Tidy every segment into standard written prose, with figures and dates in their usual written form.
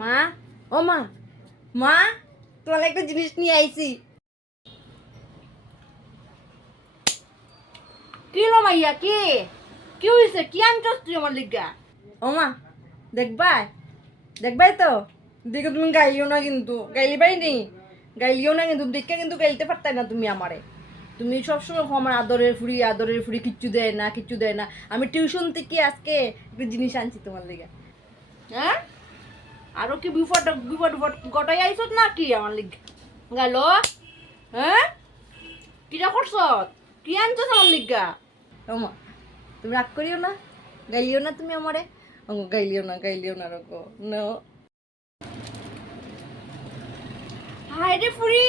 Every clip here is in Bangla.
মা, ও মা, মা, তোমার একটা জিনিস নিয়ে আইছি। কি লো মাইয়া, কি কি হয়েছে? কি আনছস তুই আমার লিগা? ও মা, দেখবাই দেখবাই তো দেখে তুমি গাইলিও না, কিন্তু গাইলিবাই নি, গাইলিও না কিন্তু দেখে, কিন্তু গাইলতে পারতাই না তুমি আমারে। তুমি সবসময় আমার আদরের ফুরি কিচ্ছু দেয় না, কিচ্ছু দেয় না। আমি টিউশন থেকে আজকে একটা জিনিস আনছি তোমার লিগা। হ্যাঁ, আরো কি বিপদ বিপদ গটাই আইছত না কি আমার লিগ গেল? হ্যাঁ, কিরা করছ? কি আনছস আমার লিগা? ওমা, তুমি রাগ করিও না, গাইলিও না তুমি আমারে। গাইলিও না রকো নো। হাই রে ফুরি,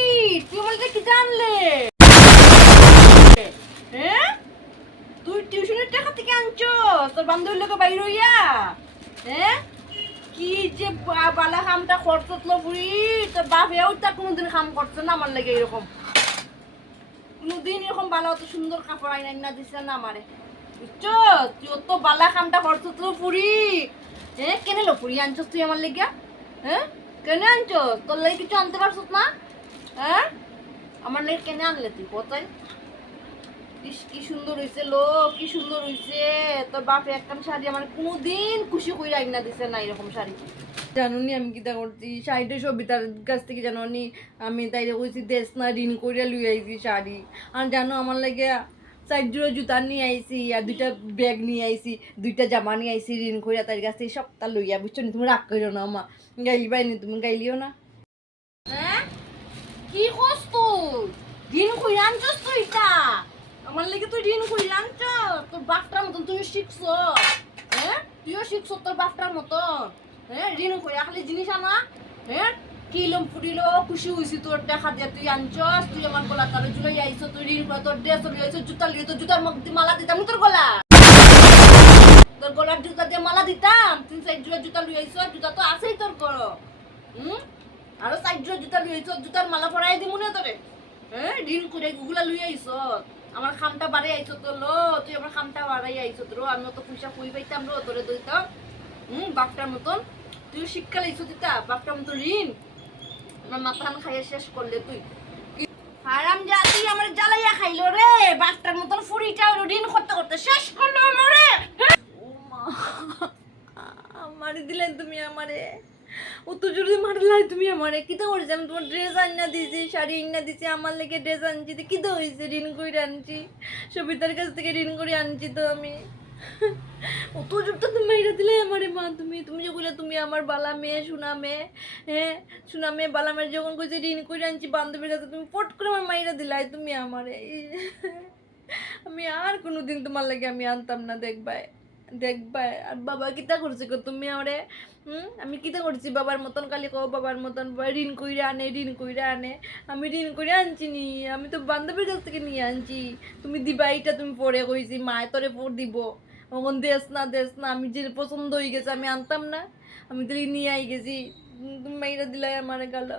তুই আমাকে কি জানলে? হ্যাঁ, তুই টিউশনের টাকা থেকে আনছস তোর বান্ধবীর লোকে বাইর হইয়া? হ্যাঁ, কি যে বালা কামটা করছত লো বুড়ি, তোর বাপ এও তা কোনোদিন কাম করছে না আমার লাগে এরকম। কোনোদিন এরকম বালা অত সুন্দর কাপড় আইনা দিছে না আমারে, বুঝছো? তুই অত বালা কামটা করছত লো বুড়ি। হ্যাঁ, কেন লো বুড়ি আনছস তুই আমার লেগা? হ্যাঁ, কেন আনছস? তোর লাগে কিছু আনতে পারছত না? হ্যাঁ, আমার লেগে কেন আনলে তুই কোথায়? ইস, কি সুন্দর হইছে লো, কি সুন্দর হইছে। তোর বাপে একটা শাড়ি আমার কোনোদিন খুশি কইরা আইনা দিছে না এরকম শাড়ি। জানুনি আমি কিতা করছি, শাড়িটা সবিতার কাছ থেকে জানি আমি তাই কইছি দেশ না ঋণ কইরা লুই আইছি শাড়ি। আর জানো আমার লাগে চার জোড়া জুতা নিয়ে আইছি, আর দুইটা ব্যাগ নিয়ে আইছি, দুইটা জামা নিয়ে আইছি ঋণ কইরা তার কাছ থেকে সপ্তাহ লইয়া, বুঝছো নি? তুমি রাগ করিও না মা, গাইলিবাই নি, তুমি গাইলিও না। হ্যাঁ, কি করছ তুই? ঋণ কইরা আনছস তুই তা আমার লেগে? তুই ঋণ করি আনছ তোর বাপটার মতন, তুই শিখছ? হ্যাঁ, তুইও শিখছ তোর বাপটার মতন। হ্যাঁ, ঋণ করি খালি জিনিস আনা। হ্যাঁ, কিলম ফুটিলো খুশি হয়েছি তোর দেখা দিয়ে তুই আনছস। তুই আমার গলা তালে জুলাই আইছ, তুই ঋণ করে তোর ড্রেস লই আইছ, জুতা লিয়ে তোর জুতার মধ্যে মালা দিতাম তোর গলা, তোর গলার জুতা দিয়ে মালা দিতাম। তুই সাইড জুড়ে জুতা লই আইছ, জুতা তো আছেই তোর গড়। আরো সাইড জুড়ে জুতা লই আইছ, জুতার মালা পরাই দিমু না তোরে। হ্যাঁ, ঋণ করে গুগুলা লই আইছ, আমার খামটা বাড়াই আইছো তো লো, তুই আমার খামটা বাড়াই আইছো তো। আমি তো পয়সা কই পাইতাম রো তোরে দইতাম। বাপটার মতন তুই শিক্ষা লাইছো দিতা, বাপটার মতন ঋণ আমার মাথান খাইয়া শেষ করলে তুই। হারাম জাতি আমার জ্বালাইয়া খাইলো রে, বাপটার মতন ফুরিটা ঋণ করতে করতে শেষ করলো আমারে। ও মা, মারি দিলেন তুমি আমারে, অত জোরে মারলাই তুমি আমারে। কিতা করেছি আমি? তোমার ড্রেস আইনা দিয়েছি, শাড়ি আইনা দিয়েছি, আমার লেগে ড্রেস আনছি, কিতা হয়েছে? ঋণ করে আনছি, সবিতার কাছ থেকে ঋণ করে আনছি তো আমি। অত জোরটা তুমি মাইরা দিলে আমারে মা। তুমি তুমি যে কইলা তুমি আমার বালা মেয়ে, সোনা মেয়ে। হ্যাঁ, সোনা মেয়ে বালা মেয়ে যখন কইছে ঋণ করে আনছি বান্ধবীর কাছে, তুমি পট করে আমার মাইরা দিলাই তুমি আমারে। আমি আর কোনোদিন তোমার লাগে আমি আনতাম না, দেখবাই দেখবাই। আর বাবা কিতা করছে গো তুমি আমারে? আমি কিতা করছি বাবার মতন? খালি কও বাবার মতন ঋণ কইরা আনে, ঋণ কইরা আনে। আমি ঋণ করে আনছি নি, আমি তো বান্ধবীর কাছ থেকে নিয়ে আনছি। তুমি দিবা এইটা তুমি পরে কইছি মায় তোরে পর দিব, তখন দেশ না, আমি যে পছন্দ হয়ে গেছে আমি আনতাম না, আমি তো নিয়ে আই গেছি। তুমি মাইরা দিলাই আমারে গালা।